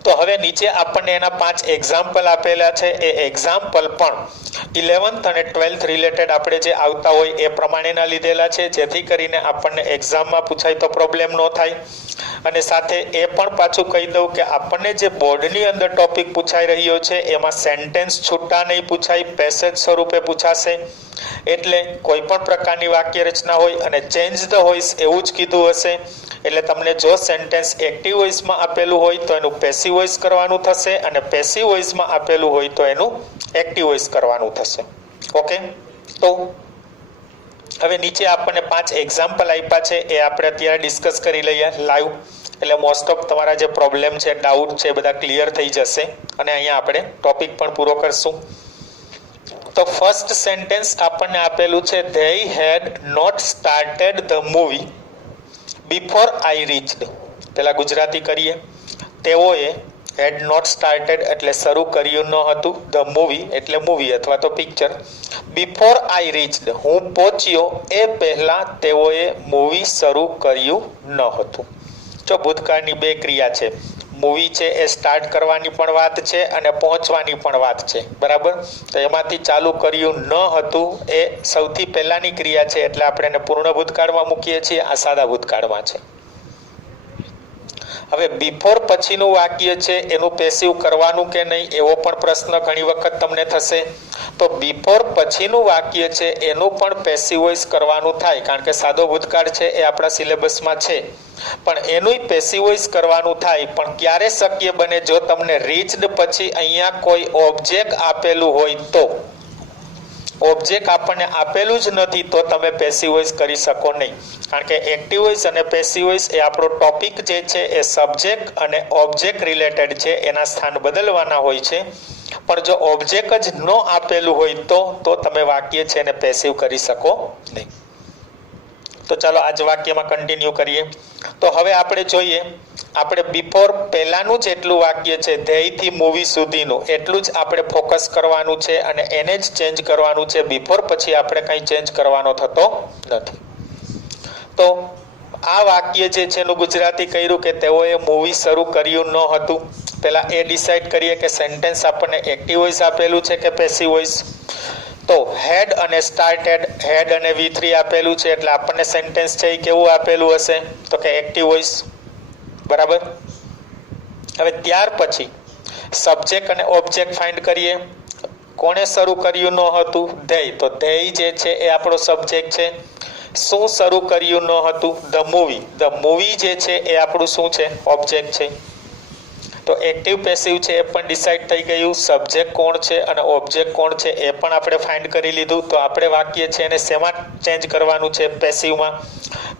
તો હવે નીચે આપણને એના 5 એક્ઝામ્પલ આપેલા છે. એ એક્ઝામ્પલ પણ 11th અને 12th રિલેટેડ આપણે જે આવતા હોય એ પ્રમાણેના લીધેલા છે, જેથી કરીને આપણને એક્ઝામમાં પૂછાય તો પ્રોબ્લેમ ન થાય. અને સાથે એ પણ પાછું કહી દઉં કે આપણને જે બોર્ડની અંદર ટોપિક પૂછાઈ રહ્યો છે એમાં સેન્ટેન્સ છૂટા નહીં પૂછાય, પેસેજ સ્વરૂપે પૂછાશે. એટલે કોઈ પણ પ્રકારની વાક્ય રચના હોય અને ચેન્જ ધ વોઇસ એવું જ કીધું હશે. એટલે તમને જો સેન્ટેન્સ એક્ટિવ વોઇસમાં આપેલું હોય તો એનું પેસિવ વોઇસ કરવાનું થશે, અને પેસિવ વોઇસમાં આપેલું હોય તો એનું એક્ટિવ વોઇસ કરવાનું થશે. ઓકે? તો હવે નીચે આપણને 5 એક્ઝામ્પલ આપ્યા છે, એ આપણે અત્યારે ડિસ્કસ કરી લઈએ લાઈવ. એટલે મોસ્ટ ઓફ તમારા જે પ્રોબ્લેમ છે, ડાઉટ છે, બધા ક્લિયર થઈ જશે અને અહીંયા આપણે ટોપિક પણ પૂરો કરશું. તો ફર્સ્ટ સેન્ટેન્સ આપણને આપેલું છે, they had not started the movie before I reached. પેલા ગુજરાતી કરીએ. તેઓએ હેડ નોટ સ્ટાર્ટેડ એટલે શરૂ કર્યું ન હતું, ધ મૂવી એટલે મૂવી અથવા તો પિક્ચર, બિફોર આઈ રીચ્ડ હું પહોંચ્યો એ પહેલા તેઓએ મૂવી શરૂ કર્યું ન હતું. જો ભૂતકાળની 2 ક્રિયા છે, મૂવી છે એ સ્ટાર્ટ કરવાની પણ વાત છે અને પહોંચવાની પણ વાત છે. બરાબર? તો એમાંથી ચાલુ કર્યું ન હતું એ સૌથી પહેલાની ક્રિયા છે, એટલે આપણે એને પૂર્ણ ભૂતકાળમાં મૂકીએ છીએ. આ સાદા ભૂતકાળમાં છે. હવે બિફોર પછીનું વાક્ય છે એનું પેસિવ કરવાનું કે નહીં એવો પણ પ્રશ્ન ઘણી વખત તમને થશે. તો બિફોર પછીનું વાક્ય છે એનું પણ પેસિવ વોઇસ કરવાનું થાય, કારણ કે સાદો ભૂતકાળ છે એ આપણા સિલેબસમાં છે, પણ એનું પેસિવ વોઇસ કરવાનું થાય. પણ ક્યારે શક્ય બને? જો તમને રીચ્ડ પછી અહીંયા કોઈ ઓબ્જેક્ટ આપેલું હોય તો. ઓબ્જેક્ટ આપણને આપેલું જ નથી તો તમે પેસિવ વોઇસ કરી શકો નહીં, કારણ કે એક્ટિવ વોઇસ અને પેસિવ વોઇસ એ આપણો ટોપિક જે છે એ સબ્જેક્ટ અને ઓબ્જેક્ટ રિલેટેડ છે, એના સ્થાન બદલવાના હોય છે. પણ જો ઓબ્જેક્ટ જ ન આપેલું હોય તો તમે વાક્ય છે એને પેસિવ કરી શકો નહીં. તો ચાલો આજ વાક્યમાં કન્ટિન્યુ કરીએ. તો હવે આપણે જોઈએ, આપણે બિફોર પહેલાનું જેટલું વાક્ય છે ધ્યેયથી મૂવી સુધીનું એટલું જ આપણે ફોકસ કરવાનું છે અને એને જ ચેન્જ કરવાનું છે. બિફોર પછી આપણે કંઈ ચેન્જ કરવાનો થતો નથી. તો આ વાક્ય જે છે એનું ગુજરાતી કર્યું કે તેઓએ મૂવી શરૂ કર્યું ન હતું. પહેલા એ ડિસાઇડ કરીએ કે સેન્ટેન્સ આપણને એક્ટિવ વોઇસ આપેલું છે કે પેસિવ વોઇસ. તો હેડ અને સ્ટાર્ટેડ, હેડ અને V3 આપેલું છે એટલે આપણને સેન્ટેન્સ છે એ કેવું આપેલું હશે? તો કે એક્ટિવ વોઇસ. બરાબર? હવે ત્યાર પછી સબ્જેક્ટ અને ઓબ્જેક્ટ ફાઇન્ડ કરીએ. કોણે શરૂ કર્યું ન હતું? ધ્યેય. તો ધ્યેય જે છે એ આપણો સબ્જેક્ટ છે. શું શરૂ કર્યું ન હતું? The movie. ધ મૂવી જે છે એ આપણું શું છે? ઓબ્જેક્ટ છે. તો એક્ટિવ પેસિવ છે એ પણ ડિસાઇડ થઈ ગયું, સબ્જેક્ટ કોણ છે અને ઓબ્જેક્ટ કોણ છે એ પણ આપણે ફાઇન્ડ કરી લીધું. તો આપણે વાક્ય છે એને શેમાં ચેન્જ કરવાનું છે? પેસિવમાં.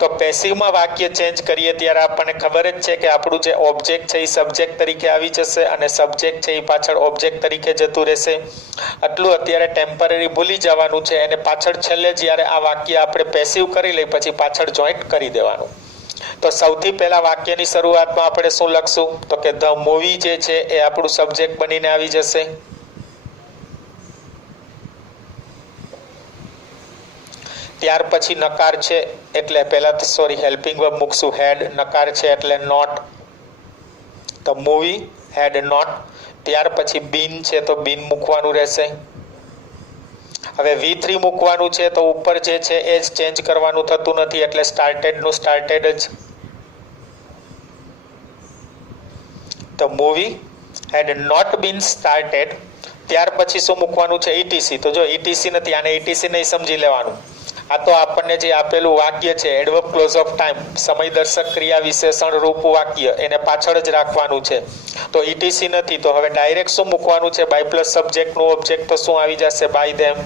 તો પેસિવમાં વાક્ય ચેન્જ કરીએ ત્યારે આપણને ખબર જ છે કે આપણું જે ઓબ્જેક્ટ છે એ સબ્જેક્ટ તરીકે આવી જશે અને સબ્જેક્ટ છે એ પાછળ ઓબ્જેક્ટ તરીકે જતું રહેશે. આટલું અત્યારે ટેમ્પરરી ભૂલી જવાનું છે અને પાછળ છેલ્લે જ્યારે આ વાક્ય આપણે પેસિવ કરી લઈ પછી પાછળ જોઈન્ટ કરી દેવાનું. તો સૌથી પહેલા વાક્યની શરૂઆતમાં આપણે શું લખશું? તો કે ધ મૂવી જે છે એ આપણું સબ્જેક્ટ બનીને આવી જશે. ત્યાર પછી નકાર છે એટલે પહેલા હેલ્પિંગ વર્બ મૂકશું હેડ. નકાર છે એટલે નોટ. તો મૂવી હેડ નોટ. ત્યાર પછી બીન છે તો બીન મૂકવાનું રહેશે. હવે V3 મૂકવાનું છે તો ઉપર જે છે એ જ ચેન્જ કરવાનું થતું નથી એટલે સ્ટાર્ટેડનું સ્ટાર્ટેડ જ. તો movie had not been started. ત્યાર પછી શું મૂકવાનું છે? ETC. તો જો ETC નથી, આને ETC નહીં સમજી લેવાનું. આ તો આપણને જે આપેલું વાક્ય છે એડવર્બ ક્લોઝ ઓફ ટાઈમ, સમય દર્શક ક્રિયા વિશેષણ રૂપ વાક્ય, એને પાછળ જ રાખવાનું છે. તો ETC નથી તો હવે ડાયરેક્ટ શું મૂકવાનું છે? બાય પ્લસ સબ્જેક્ટનું ઓબ્જેક્ટ તો શું આવી જશે? By them.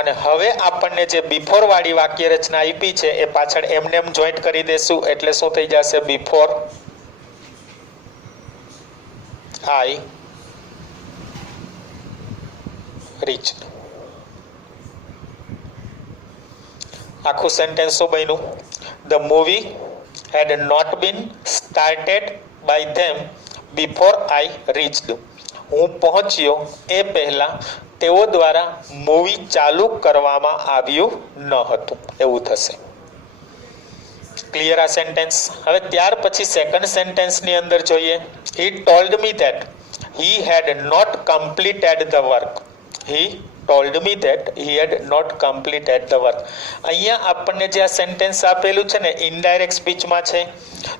અને હવે આપણને જે બિફોર વાળી વાક્ય રચના આપી છે એ પાછળ એમને એમ જોઈન્ટ કરી દેશું એટલે શું થઈ જશે? Before I reached. આખું સેન્ટેન્સ શું બન્યું? The movie had not been started by them before I reached. હું પહોંચ્યો એ પહેલા તેઓ દ્વારા મૂવી ચાલુ કરવામાં આવ્યું ન હતું, એવું થશે. ક્લિયર આ સેન્ટેન્સ? હવે ત્યાર પછી સેકન્ડ સેન્ટેન્સની અંદર જોઈએ. He told me that he had not completed the work. He told me that he had not completed the work. અહીંયા આપણને જે આ સેન્ટેન્સ આપેલું છે ને ઇનડાયરેક્ટ સ્પીચમાં છે.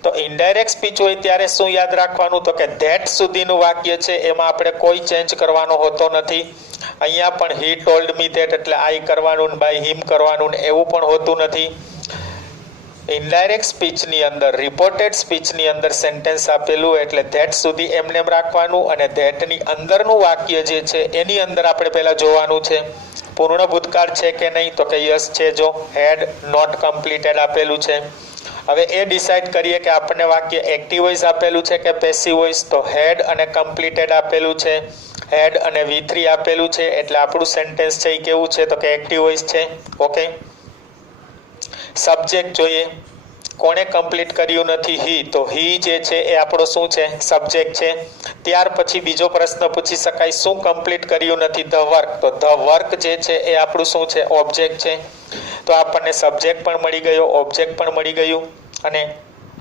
તો ઇનડાયરેક્ટ સ્પીચ હોય ત્યારે શું યાદ રાખવાનું? તો કે ધેટ સુધીનું વાક્ય છે એમાં આપણે કોઈ ચેન્જ કરવાનો હોતો નથી. અહીંયા પણ હી ટોલ્ડ મી ધેટ એટલે આઈ કરવાનું ને બાય હિમ કરવાનું ને એવું પણ હોતું નથી. ઇનડાયરેક્ટ સ્પીચની અંદર, રિપોર્ટેડ સ્પીચની અંદર સેન્ટેન્સ આપેલું એટલે ધેટ સુધી એમને એમ રાખવાનું અને ધેટની અંદરનું વાક્ય જે છે એની અંદર આપણે પહેલા જોવાનું છે પૂર્ણ ભૂતકાળ છે કે નહીં. તો કે યસ છે. જો હેડ નોટ કમ્પ્લીટેડ આપેલું છે. હવે એ ડિસાઇડ કરીએ કે આપણને વાક્ય એક્ટિવ વોઇસ આપેલું છે કે પેસિવ વોઇસ. તો હેડ અને કમ્પ્લીટેડ આપેલું છે, હેડ અને V3 આપેલું છે એટલે આપણું સેન્ટેન્સ છે એ કેવું છે? તો કે એક્ટિવ વોઇસ છે. ઓકે. સબ્જેક્ટ જોઈએ. કોણે કમ્પ્લીટ કર્યું નથી? હી. તો હી જે છે એ આપણો શું છે? સબ્જેક્ટ છે. ત્યાર પછી બીજો પ્રશ્ન પૂછી શકાય શું કમ્પ્લીટ કર્યું નથી? The work. તો ધ વર્ક જે છે એ આપણું શું છે? ઓબ્જેક્ટ છે. તો આપણને સબ્જેક્ટ પણ મળી ગયો, ઓબ્જેક્ટ પણ મળી ગયું અને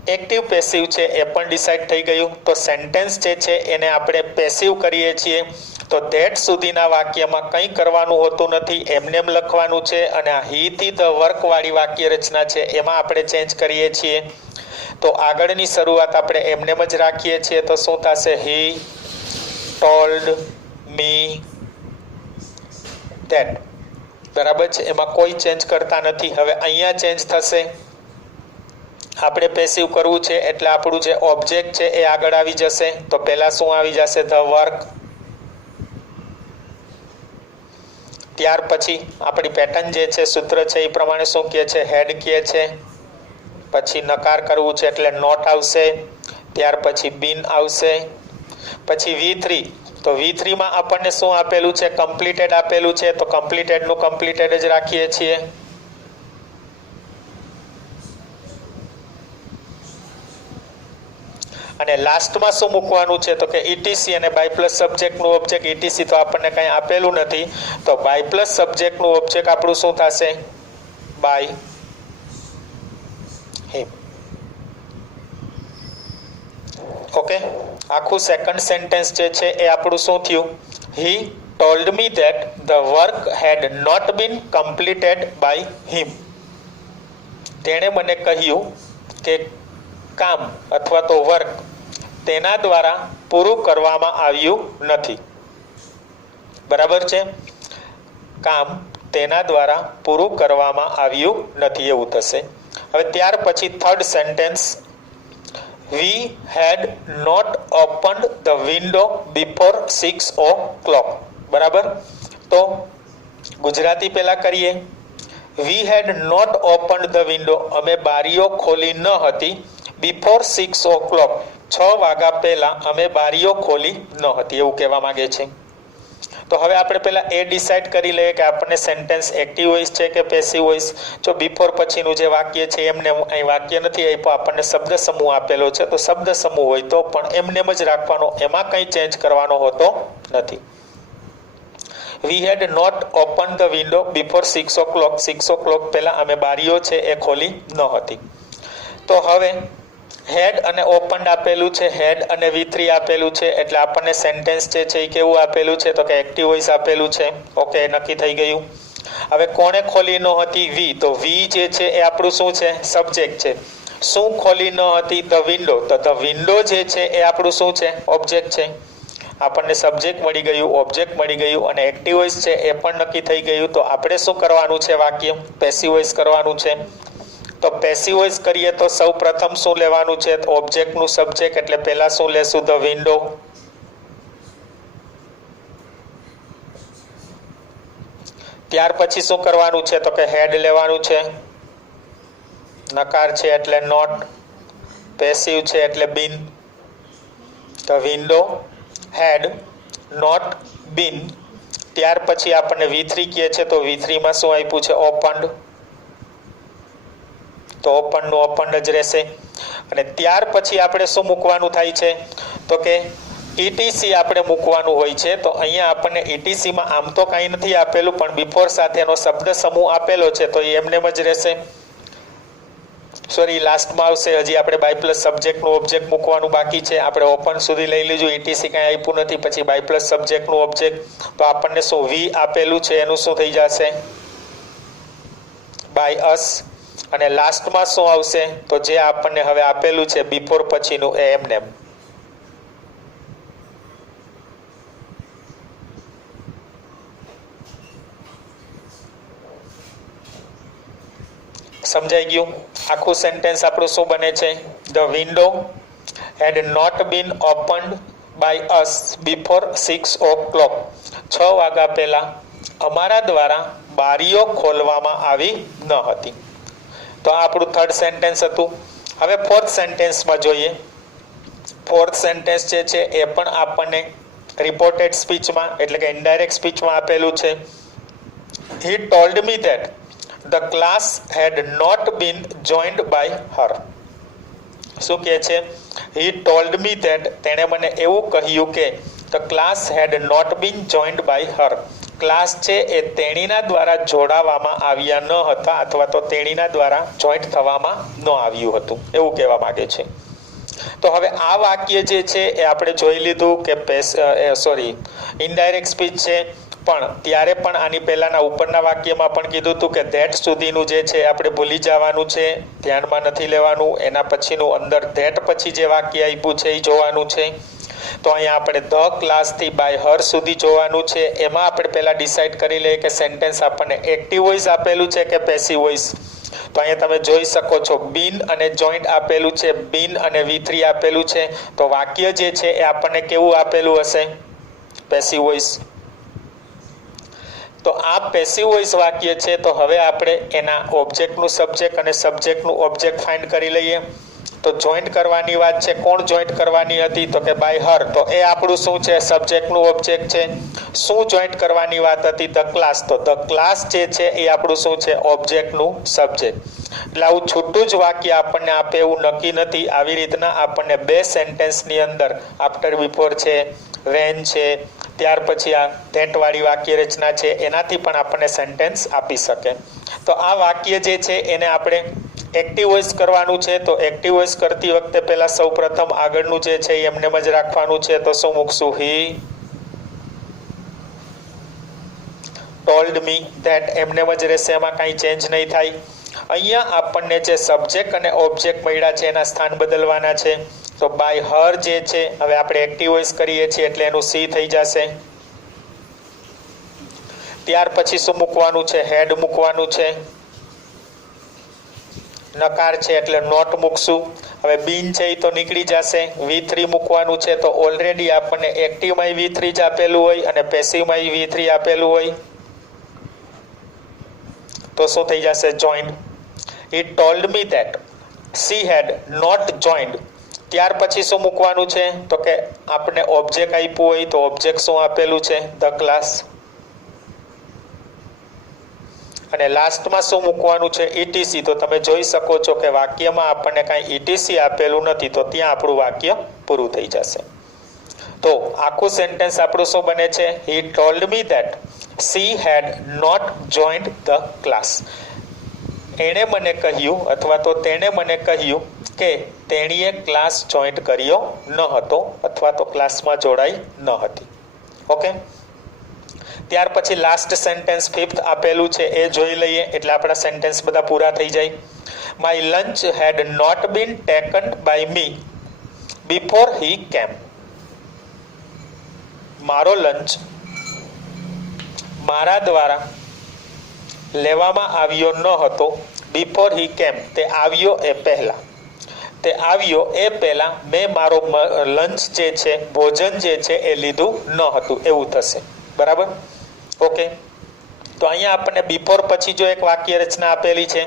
એક્ટિવ પેસિવ છે એ પણ ડિસાઇડ થઈ ગયું. તો સેન્ટેન્સ જે છે એને આપણે પેસિવ કરીએ છીએ. તો ધેટ સુધીના વાક્યમાં કંઈ કરવાનું હોતું નથી, એમને એમ લખવાનું છે અને આ હી થી ધ વર્ક વાળી વાક્ય રચના છે એમાં આપણે ચેન્જ કરીએ છીએ. તો આગળની શરૂઆત આપણે એમને જ રાખીએ છીએ. તો શું થશે? હી ટોલ્ડ મી ધેટ. બરાબર છે, એમાં કોઈ ચેન્જ કરતા નથી. હવે અહીંયા ચેન્જ થશે. આપણે પેસિવ કરવું છે એટલે આપણું જે ઓબ્જેક્ટ છે એ આગળ આવી જશે. તો પહેલા શું આવી જશે? The work. ત્યાર પછી આપણી પેટર્ન જે છે, સૂત્ર છે એ પ્રમાણે શું કહે છે? હેડ કહે છે. પછી નકાર કરવું છે એટલે નોટ આવશે. ત્યાર પછી બીન આવશે. પછી V3. તો V3 માં આપણને શું આપેલું છે? કમ્પ્લીટેડ આપેલું છે. તો કમ્પ્લીટેડનું કમ્પ્લીટેડ જ રાખીએ છીએ. અને લાસ્ટમાં શું મૂકવાનું છે? તો કે ETC અને બાય પ્લસ સબ્જેક્ટનું ઓબ્જેક્ટ. ETC તો આપણને કંઈ આપેલું નથી તો બાય પ્લસ સબ્જેક્ટનું ઓબ્જેક્ટ આપણું શું થશે? By him. ઓકે. આખું સેકન્ડ સેન્ટેન્સ જે છે એ આપણું શું થયું? He told me that the work had not been completed by him. તેણે મને કહ્યું કે કામ અથવા તો વર્ક તેના દ્વારા પૂરું કરવામાં આવ્યું નથી. બરાબર છે? કામ તેના દ્વારા પૂરું કરવામાં આવ્યું નથી એવું થશે. હવે ત્યાર પછી third sentence. We had not opened the window before 6 o'clock. બરાબર. તો ગુજરાતી પહેલા કરીએ. We had not opened the window, અમે બારીઓ ખોલી ન હતી. બિફોર 6 o'clock, 6 વાગ્યા પહેલા અમે બારીઓ ખોલી ન હતી, એવું કહેવા માંગે છે. તો હવે આપણે પહેલા એ ડિસાઇડ કરી લઈએ કે આપણને સેન્ટેન્સ એક્ટિવ વોઇસ છે કે પેસિવ વોઇસ. જો બિફોર પછીનું જે વાક્ય છે એમને અહીં વાક્ય નથી આપ્યો, આપણને શબ્દ સમૂહ આપેલો છે. તો શબ્દ સમૂહ હોય તો પણ એમને જ રાખવાનો, એમાં કંઈ ચેન્જ કરવાનો હોતો નથી. We had not open the window before 6 o'clock, 6 o'clock પહેલા અમે બારીઓ છે એ ખોલી ન હતી. તો હવે હેડ અને ઓપન્ડ આપેલું છે, હેડ અને V3 આપેલું છે, એટલે આપણને સેન્ટેન્સ જે છે એ કેવું આપેલું છે તો કે એક્ટિવ વોઇસ આપેલું છે. ઓકે, નક્કી થઈ ગયું. હવે કોણે ખોલી ન હતી? વી. તો વી જે છે એ આપણું શું છે? સબ્જેક્ટ છે. શું ખોલી ન હતી? The window. તો ધ વિન્ડો જે છે એ આપણું શું છે? ઓબ્જેક્ટ છે. આપણને સબ્જેક્ટ મળી ગયું, ઓબ્જેક્ટ મળી ગયું અને એક્ટિવ વોઇસ છે એ પણ નક્કી થઈ ગયું. તો આપણે શું કરવાનું છે? વાક્ય પેસિવ વોઇસ કરવાનું છે. તો પેસિવ વોઇસ કરીએ તો સૌ પ્રથમ શું લેવાનું છે? ઓબ્જેક્ટનું સબ્જેક્ટ, એટલે પહેલા શું લેશું? The window. ત્યાર પછી શું કરવાનું છે તો કે હેડ લેવાનું છે. નકાર છે એટલે નોટ, પેસિવ છે એટલે been. The window had not been. ત્યાર પછી આપણને V3 કહે છે તો V3 માં શું આપ્યું છે? ઓપન્ડ. તો ઓપનનું ઓપન્ડ જ રહેશે. અને ત્યાર પછી આપણે શું મૂકવાનું થાય છે તો કે ETC આપણે મૂકવાનું હોય છે. તો અહીંયા આપણને ETC માં આમ તો કાંઈ નથી આપેલું, પણ બિફોર સાથેનો શબ્દ સમૂહ આપેલો છે તો એ એમને જ રહેશે. સોરી, લાસ્ટમાં આવશે. હજી આપણે બાય પ્લસ સબ્જેક્ટનું ઓબ્જેક્ટ મૂકવાનું બાકી છે. આપણે ઓપન સુધી લઈ લીધું, ETC કાંઈ આપ્યું નથી. પછી બાય પ્લસ સબ્જેક્ટનું ઓબ્જેક્ટ, તો આપણને શું વી આપેલું છે એનું શું થઈ જશે? By us. અને લાસ્ટમાં શું આવશે તો જે આપણને હવે આપેલું છે બિફોર પછીનું એ એમને. સમજાઈ ગયું? આખું સેન્ટેન્સ આપણું શું બને છે? The window had not been opened by us before 6 o'clock. 6 વાગ્યા પહેલા અમારા દ્વારા બારીઓ ખોલવામાં આવી ન હતી. તો આ આપણું થર્ડ સેન્ટેન્સ હતું. હવે ફોર્થ સેન્ટેન્સમાં જોઈએ. ફોર્થ સેન્ટેન્સ જે છે એ પણ આપણને રિપોર્ટેડ સ્પીચમાં એટલે કે ઇનડાયરેક્ટ સ્પીચમાં આપેલું છે. He told me that the class had not been joined by her. શું કહે છે? હી ટોલ્ડ મી ધેટ, તેણે મને એવું કહ્યું કે the class had not been joined by her. Class છે એ તેણીના દ્વારા જોડાવામાં આવ્યા ન હતા, અથવા તો તેણીના દ્વારા જોઈન્ટ થવામાં ન આવ્યું હતું, એવું કહેવા માંગે છે. તો હવે આ વાક્ય જે છે એ આપણે જોઈ લીધું કે ઇનડાયરેક્ટ સ્પીચ છે. પણ ત્યારે પણ આની પહેલાના ઉપરના વાક્યમાં પણ કીધું હતું કે ધેટ સુધીનું જે છે આપણે ભૂલી જવાનું છે, ધ્યાનમાં નથી લેવાનું. એના પછીનું અંદર ધેટ પછી જે વાક્ય આપ્યું છે એ જોવાનું છે. તો અહીંયા આપણે ધ ક્લાસથી બાય હર સુધી જોવાનું છે. એમાં આપણે પહેલા ડિસાઇડ કરી લઈએ કે સેન્ટેન્સ આપણને એક્ટિવ વોઇસ આપેલું છે કે પેસિવ વોઇસ. તો અહીંયા તમે જોઈ શકો છો બીન અને જોઈન્ટ આપેલું છે, બીન અને V3 આપેલું છે. તો વાક્ય જે છે એ આપણને કેવું આપેલું હશે? Passive voice. તો આ પેસિવ વોઇસ વાક્ય છે. તો હવે આપણે એના ઓબ્જેક્ટનું સબ્જેક્ટ અને સબ્જેક્ટનું ઓબ્જેક્ટ ફાઇન્ડ કરી લઈએ. તો જોઈન્ટ કરવાની વાત છે. કોણ જોઈન્ટ કરવાની હતી તો કે બાય હર. તો એ આપણું શું છે? સબ્જેક્ટનું ઓબ્જેક્ટ છે. શું જોઈન્ટ કરવાની વાત હતી? The class. તો ધ ક્લાસ જે છે એ આપણું શું છે? ઓબ્જેક્ટનું સબ્જેક્ટ. એટલે આવું છૂટું જ વાક્ય આપણને આપે એવું નક્કી નથી. આવી રીતના આપણને બે સેન્ટેન્સની અંદર આફ્ટર બિફોર છે, વેન છે, ત્યાર પછી આ ધેટવાળી વાક્ય રચના છે, એનાથી પણ આપણને સેન્ટેન્સ આપી શકે. તો આ વાક્ય જે છે એને આપણે એક્ટિવ વોઇસ કરવાનું છે. તો એક્ટિવ વોઇસ કરતી વખતે પહેલા સૌ પ્રથમ આગળનું જે છે એમને જ રાખવાનું છે. તો શું મૂકશું? He told me that. એમને જ રહેશે, એમાં કાંઈ ચેન્જ નહીં થાય. અહીંયા આપણને જે સબ્જેક્ટ અને ઓબ્જેક્ટ મળ્યા છે એના સ્થાન બદલવાના છે. તો બાય હર જે છે, હવે આપણે એક્ટિવ વોઇસ કરીએ છીએ એટલે એનું સી થઈ જશે. ત્યાર પછી શું મૂકવાનું છે? હેડ મૂકવાનું છે. નકાર છે એટલે નોટ મૂકશું. હવે બીન છે એ તો નીકળી જશે. V3 મૂકવાનું છે તો ઓલરેડી આપણને એક્ટિવમાં V3 જ આપેલું હોય અને પેસિવમાં V3 આપેલું હોય તો શું થઈ જશે? Joined. He told me that she had not joined. ત્યાર પછી શું મૂકવાનું છે? તો કે આપણે ઓબ્જેક્ટ આપ્યું હોય તો ઓબ્જેક્ટ શું આપેલું છે? The class. અને લાસ્ટમાં શું મૂકવાનું છે? ETC. તો તમે જોઈ શકો છો કે વાક્યમાં આપણને કાંઈ ETC આપેલું નથી તો ત્યાં આપણું વાક્ય પૂરું થઈ જશે. તો આખું સેન્ટેન્સ આપણું શું બને છે? He told me that she had not joined the class. એણે મને કહ્યું અથવા તો તેણે મને કહ્યું કે તેણીએ ક્લાસ જોઈન્ટ કર્યો ન હતો અથવા તો ક્લાસમાં જોડાઈ ન હતી. ઓકે, ત્યાર પછી લાસ્ટ સેન્ટેન્સ ફિફ્થ આપેલું છે એ જોઈ લઈએ એટલે આપણા સેન્ટેન્સ બધા પૂરા થઈ જાય. My lunch had not been taken by me before he came. મારો લંચ મારા દ્વારા લેવામાં આવ્યો ન હતો. બિફોર હી કેમ, તે આવ્યો એ પહેલા. તે આવ્યો એ પહેલા મેં મારો લંચ જે છે, ભોજન જે છે એ લીધું ન હતું એવું થશે. બરાબર? ઓકે, તો અહીંયા આપણને બિફોર પછી જો એક વાક્ય રચના આપેલી છે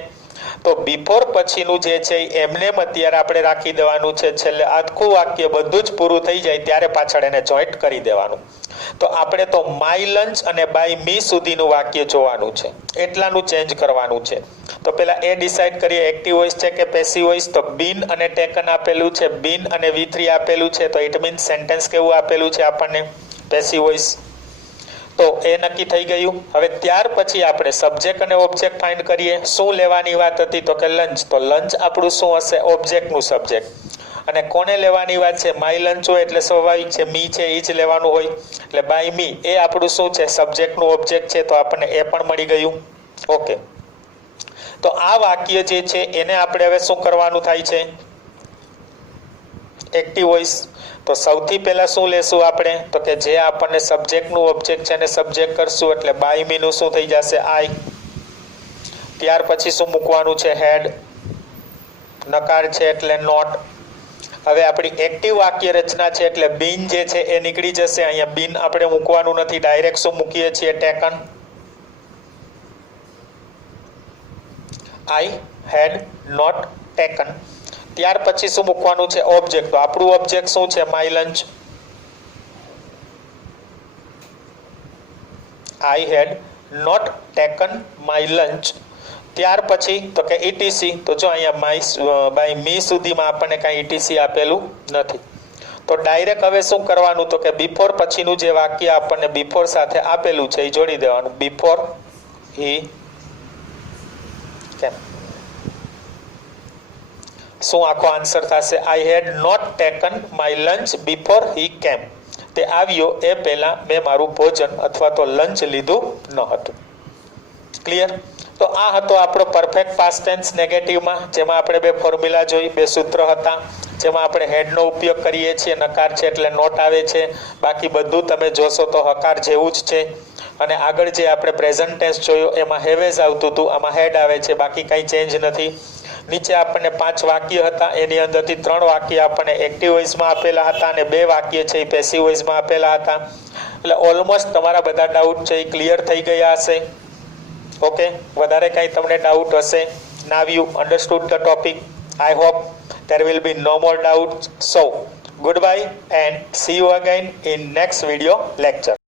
તો બિફોર પછીનું જે છે એમને અત્યારે આપણે રાખી દેવાનું છે. છેલ્લે આખું વાક્ય બધું જ પૂરું થઈ જાય ત્યારે પાછળ એને જોઈન્ટ કરી દેવાનું. તો આપણે તો માય લંચ અને બાય મી સુધીનું વાક્ય જોવાનું છે, એટલાનું ચેન્જ કરવાનું છે. તો પહેલા એ ડિસાઈડ કરીએ એક્ટિવ વોઇસ છે કે પેસિવ વોઇસ. તો બીન અને ટેકન આપેલું છે, બીન અને V3 આપેલું છે તો ઇટ મીન્સ સેન્ટેન્સ કેવું આપેલું છે આપણને? Passive voice. તો એ નક્કી થઈ ગયું. હવે ત્યાર પછી આપણે સબ્જેક્ટ અને ઓબ્જેક્ટ ફાઇન્ડ કરીએ. શું લેવાની વાત હતી? તો કે લંચ. તો લંચ આપણું શું હશે? ઓબ્જેક્ટનું સબ્જેક્ટ. અને કોને લેવાની વાત છે? માય લંચ હોય એટલે સ્વાભાવિક છે મી છે એ જ લેવાનું હોય એટલે બાય મી એ આપણું શું છે? સબ્જેક્ટનું ઓબ્જેક્ટ છે તો આપણને એ પણ મળી ગયું. ઓકે, તો આ વાક્ય જે છે એને આપણે હવે શું કરવાનું થાય છે? Active voice. તો સૌથી પહેલા શું લેશું આપણે? તો કે જે આપણને સબ્જેક્ટનું ઓબ્જેક્ટ છે એને સબ્જેક્ટ કરશું એટલે બાય મીનું શું થઈ જશે? આઈ. ત્યાર પછી શું મૂકવાનું છે? હેડ. નકાર છે એટલે નોટ. હવે આપણી એક્ટિવ વાક્ય રચના છે એટલે બીન જે છે એ નીકળી જશે. અહીંયા બીન આપણે મૂકવાનું નથી, ડાયરેક્ટ શું મૂકીએ છીએ? Taken. I had not taken. ત્યાર પછી શું મૂકવાનું છે? ઓબ્જેક્ટ. તો આપણું ઓબ્જેક્ટ શું છે? My lunch. I had not taken my lunch. ત્યાર પછી તો કે ETC. તો જો અહીંયા માય બાય મી સુધીમાં આપણને કાંઈ ETC આપેલું નથી. તો ડાયરેક્ટ હવે શું કરવાનું? તો કે બિફોર પછીનું જે વાક્ય આપણને બિફોર સાથે આપેલું છે એ જોડી દેવાનું. બિફોર હી કેમ. શું આખો આન્સર થશે? I had not taken my lunch before he came. તે આવ્યો એ પહેલા મેં મારું ભોજન અથવા તો લંચ લીધું ન હતું. ક્લિયર? તો આ હતો આપણો પરફેક્ટ પાસ્ટ ટેન્સ નેગેટિવમાં, જેમાં આપણે બે ફોર્મ્યુલા જોઈ, બે સૂત્ર હતા, જેમાં આપણે હેડનો ઉપયોગ કરીએ છીએ. નકાર છે એટલે નોટ આવે છે. બાકી બધું તમે જોશો તો હકાર જેવું જ છે. અને આગળ જે આપણે પ્રેઝન્ટ ટેન્સ જોયો એમાં હેવેઝ આવતું હતું, આમાં હેડ આવે છે. બાકી કંઈ ચેન્જ નથી. નીચે આપણને 5 વાક્ય હતા, એની અંદરથી 3 વાક્ય આપણને એક્ટિવ વોઇસમાં આપેલા હતા અને 2 વાક્ય છે એ પેસિવ વોઇસમાં આપેલા હતા. એટલે ઓલમોસ્ટ તમારા બધા ડાઉટ છે એ ક્લિયર થઈ ગયા હશે. ઓકે, વધારે કાંઈ તમને ડાઉટ હશે? Now you understood the topic. I hope there will be no more doubts. So, goodbye and see you again in next video lecture.